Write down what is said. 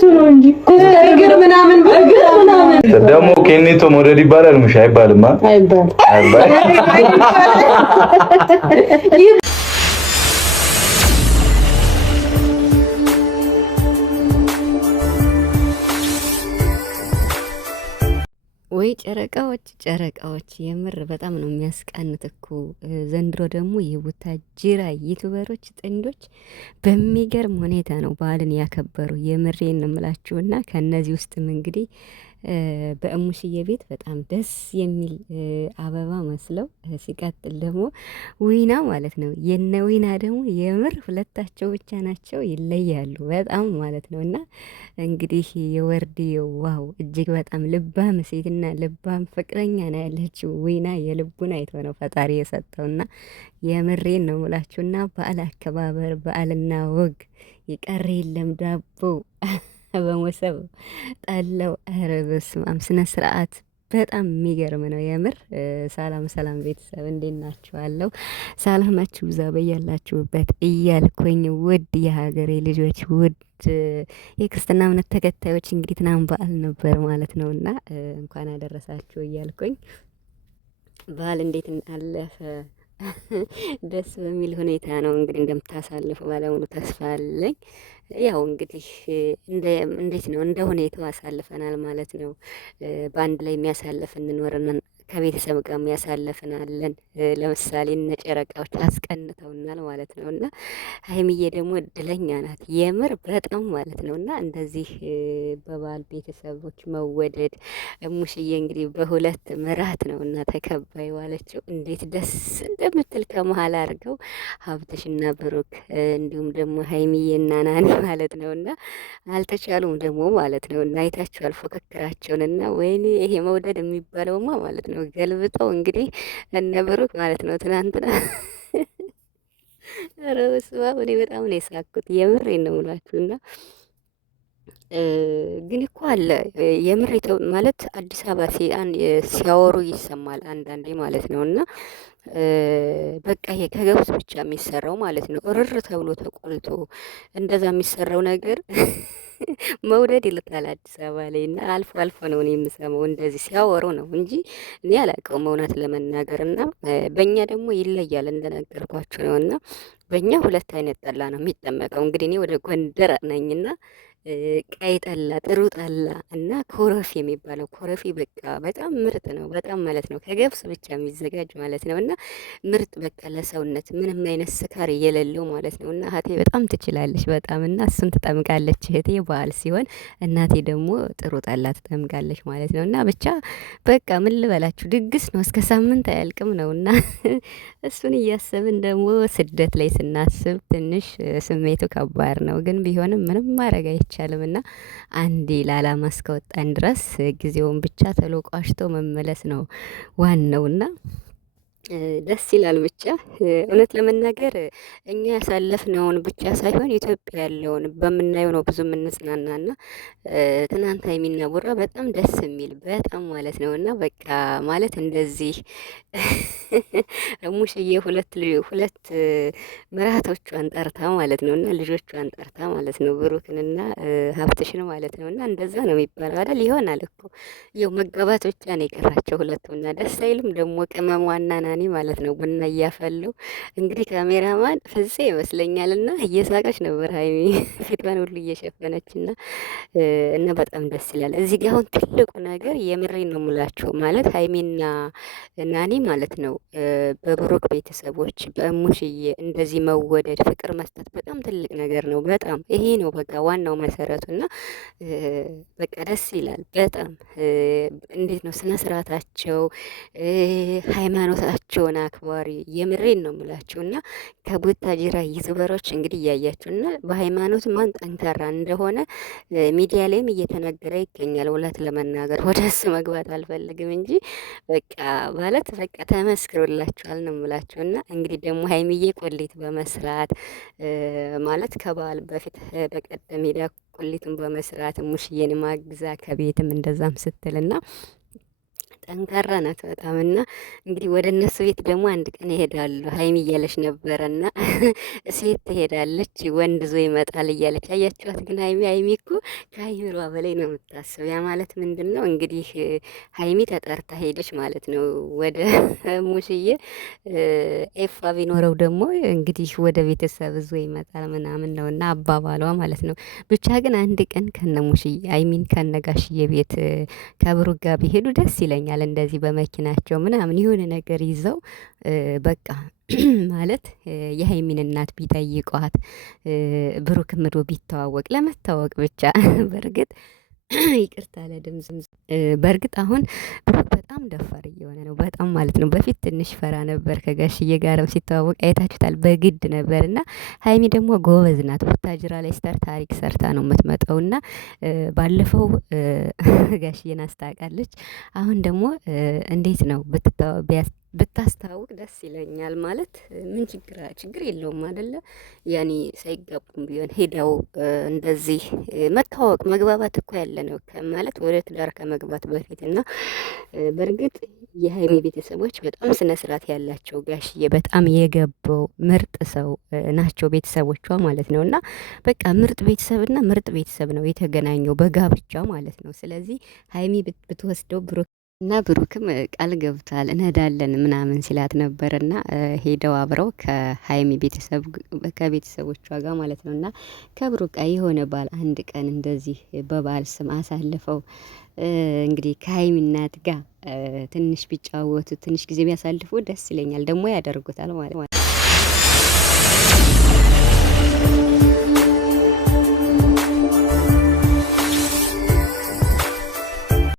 እሱ ነው እንጂ እግር ምናምን ደግሞ ኬኔቶ መውደድ ይባላል ሙሽ አይባልማ አይባል ወይ ጨረቃዎች የምር በጣም ነው የሚያስቀኑት እኮ ዘንድሮ ደግሞ የቡታጅራ ዩቲዩበሮች ጥንዶች በሚገርም ሁኔታ ነው በዓልን ያከበሩ። የምሬን ነው የምላችሁና ከነዚህ ውስጥም እንግዲህ በእሙሽዬ ቤት በጣም ደስ የሚል አበባ መስለው፣ ሲቀጥል ደግሞ ዊና ማለት ነው የነ ዊና ደግሞ የምር ሁለታቸው ብቻ ናቸው፣ ይለያሉ በጣም ማለት ነው። እና እንግዲህ የወርድየው ዋው እጅግ በጣም ልባም ሴትና ልባም ፍቅረኛ ነው ያለችው ዊና። የልቡን አይቶ ነው ፈጣሪ የሰጠውና የምሬን ነው ሙላችሁና በዓል አከባበር በዓልና ወግ ይቀር የለም ዳቦ በመሰብ ጠለው። ኧረ በስመ አብ ስነ ስርዓት በጣም የሚገርም ነው የምር። ሰላም ቤተሰብ እንዴት ናችኋለሁ? ሰላማችሁ ብዛ በያላችሁበት እያልኩኝ ውድ የሀገሬ ልጆች ውድ የክርስትና እምነት ተከታዮች እንግዲህ ትናንት በዓል ነበር ማለት ነው እና እንኳን አደረሳችሁ እያልኩኝ በዓል እንዴት አለፈ? ደስ በሚል ሁኔታ ነው እንግዲህ እንደምታሳልፉ ባለሙሉ ተስፋ አለኝ። ያው እንግዲህ እንዴት ነው እንደ ሁኔታው አሳልፈናል ማለት ነው። በአንድ ላይ የሚያሳልፍ እንኖርና ከቤተሰብ ጋር የሚያሳልፍናለን። ለምሳሌ እነ ጨረቃዎች አስቀንተውናል ማለት ነው እና ሀይሚዬ ደግሞ እድለኛ ናት የምር በጣም ማለት ነው። እና እንደዚህ በባል ቤተሰቦች መወደድ ሙሽዬ እንግዲህ በሁለት ምራት ነው እና ተከባይ ዋለችው እንዴት ደስ እንደምትል ከመሀል አድርገው ሀብትሽና ብሩክ እንዲሁም ደግሞ ሀይሚዬና ናኒ ማለት ነው እና አልተቻሉም ደግሞ ማለት ነው እና አይታችኋል ፉክክራቸውን እና ወይኔ ይሄ መውደድ የሚባለውማ ማለት ነው ገልብጠው እንግዲህ እነ ብሩክ ማለት ነው ትናንትና ኧረ በስመ አብ እኔ በጣም ነው የሳኩት የምሬን ነው የምላችሁ። እና ግን እኮ አለ የምር ማለት አዲስ አበባ ሲያወሩ ይሰማል አንዳንዴ ማለት ነው እና በቃ ይሄ ከገብስ ብቻ የሚሰራው ማለት ነው እርር ተብሎ ተቆልቶ እንደዛ የሚሰራው ነገር መውደድ ይልታል አዲስ አበባ ላይ እና አልፎ አልፎ ነው እኔ የምሰማው እንደዚህ ሲያወሩ ነው እንጂ እኔ አላውቀውም እውነት ለመናገር። እና በእኛ ደግሞ ይለያል እንደነገርኳችሁ ነው። እና በእኛ ሁለት አይነት ጠላ ነው የሚጠመቀው። እንግዲህ እኔ ወደ ጎንደር ነኝና ቀይ ጠላ፣ ጥሩ ጠላ እና ኮረፊ የሚባለው ኮረፊ በቃ በጣም ምርጥ ነው። በጣም ማለት ነው ከገብስ ብቻ የሚዘጋጅ ማለት ነው እና ምርጥ በቃ ለሰውነት ምንም አይነት ስካር የሌለው ማለት ነው። እና እህቴ በጣም ትችላለች በጣም እና እሱን ትጠምቃለች እህቴ በዓል ሲሆን፣ እናቴ ደግሞ ጥሩ ጠላ ትጠምቃለች ማለት ነው። እና ብቻ በቃ ምን ልበላችሁ ድግስ ነው እስከ ሳምንት አያልቅም ነው። እና እሱን እያሰብን ደግሞ ስደት ላይ ስናስብ ትንሽ ስሜቱ ከባድ ነው። ግን ቢሆንም ምንም ማድረግ አይቻልም እና አንዴ ለዓላማ እስከወጣን ድረስ ጊዜውን ብቻ ተሎቋሽቶ መመለስ ነው ዋናውና ደስ ይላል። ብቻ እውነት ለመናገር እኛ ያሳለፍነውን ብቻ ሳይሆን ኢትዮጵያ ያለውን በምናየው ነው ብዙ የምንጽናናና ትናንት ሀይሚና ቡራ በጣም ደስ የሚል በጣም ማለት ነው እና በቃ ማለት እንደዚህ ሙሽዬ ሁለት ምራቶቿን ጠርታ ማለት ነው እና ልጆቿን ጠርታ ማለት ነው ብሩክንና ሀብትሽን ማለት ነው እና እንደዛ ነው የሚባለው አይደል? ይሆናል እኮ ያው መጋባት ብቻ ነው የቀራቸው ሁለቱና ደስ አይልም ደግሞ ቅመሟና ናኒ ማለት ነው ቡና እያፈሉ እንግዲህ ካሜራማን ፍፄ ይመስለኛል እና እየሳቀች ነበር ሀይሚ ፊቷን ሁሉ እየሸፈነች እና በጣም ደስ ይላል። እዚህ ጋር አሁን ትልቁ ነገር የምሬን ነው የምላቸው ማለት ሀይሚና ናኒ ማለት ነው በብሩክ ቤተሰቦች በእሙሽዬ እንደዚህ መወደድ ፍቅር መስጠት በጣም ትልቅ ነገር ነው። በጣም ይሄ ነው በቃ ዋናው መሰረቱ እና በቃ ደስ ይላል በጣም እንዴት ነው ስነ ስርዓታቸው ሃይማኖታቸውን አክባሪ የምሬን ነው የምላቸው እና ከቡታጅራ ዩቲዩበሮች እንግዲህ እያያችሁ እና በሃይማኖት ማን ጠንካራ እንደሆነ ሚዲያ ላይም እየተነገረ ይገኛል። እውነት ለመናገር ወደ እሱ መግባት አልፈልግም እንጂ በቃ ማለት በቃ ተመስክሮላችኋል ነው የምላቸው። እና እንግዲህ ደግሞ ሀይሚዬ ቆሊት በመስራት ማለት ከበዓል በፊት በቀደም ሄዳ ቆሊቱን በመስራት ሙሽዬን ማግዛ ከቤትም እንደዛም ስትልና ጠንካራ ናት በጣም እና እንግዲህ ወደ እነሱ ቤት ደግሞ አንድ ቀን ይሄዳሉ። ሀይሚ እያለች ነበረና ሴት ትሄዳለች ወንድ ዞ ይመጣል እያለች አያችኋት። ግን ሀይሚ እኮ ከአይምሯ በላይ ነው የምታስብ። ያ ማለት ምንድን ነው እንግዲህ ሀይሚ ተጠርታ ሄደች ማለት ነው ወደ ሙሽዬ። ኤፋ ቢኖረው ደግሞ እንግዲህ ወደ ቤተሰብ ዞ ይመጣል ምናምን ነው እና አባባሏ ማለት ነው። ብቻ ግን አንድ ቀን ከነ ሙሽዬ አይሚን ከነጋሽዬ ቤት ከብሩክ ጋር ቢሄዱ ደስ ይለኛል። እንደዚህ በመኪናቸው ምናምን የሆነ ነገር ይዘው በቃ ማለት የሀይሚን እናት ቢጠይቋት ብሩክ ምዶ ቢተዋወቅ ለመታወቅ ብቻ በእርግጥ ይቅርታ ለድምጽ በእርግጥ አሁን ብሩክ በጣም ደፋር እየሆነ ነው። በጣም ማለት ነው። በፊት ትንሽ ፈራ ነበር። ከጋሽዬ ጋርም ሲተዋወቅ አይታችሁታል። በግድ ነበር እና ሀይሚ ደግሞ ጎበዝ ናት። ቡታጅራ ላይ ታሪክ ሰርታ ነው የምትመጣው እና ባለፈው ጋሽዬን አስታውቃለች። አሁን ደግሞ እንዴት ነው ብታስታውቅ ደስ ይለኛል። ማለት ምን ችግር የለውም አይደለ? ያኔ ሳይጋቡም ቢሆን ሄደው እንደዚህ መታወቅ መግባባት እኮ ያለ ነው ማለት ወደ ትዳር ከመግባት በፊት እና በእርግጥ የሀይሚ ቤተሰቦች በጣም ስነ ስርዓት ያላቸው ጋሽዬ በጣም የገባው ምርጥ ሰው ናቸው ቤተሰቦቿ ማለት ነው። እና በቃ ምርጥ ቤተሰብና ምርጥ ቤተሰብ ነው የተገናኘው በጋብቻ ማለት ነው። ስለዚህ ሀይሚ ብትወስደው እና ብሩክም ቃል ገብቷል እንሄዳለን ምናምን ሲላት ነበርና ሄደው አብረው ከሀይሚ ቤተሰብ ከቤተሰቦቿ ጋር ማለት ነው። እና ከብሩክ ጋር የሆነ ባል አንድ ቀን እንደዚህ በባል ስም አሳልፈው እንግዲህ ከሀይሚ እናት ጋር ትንሽ ቢጫወቱ ትንሽ ጊዜ ቢያሳልፉ ደስ ይለኛል። ደግሞ ያደርጉታል ማለት ነው።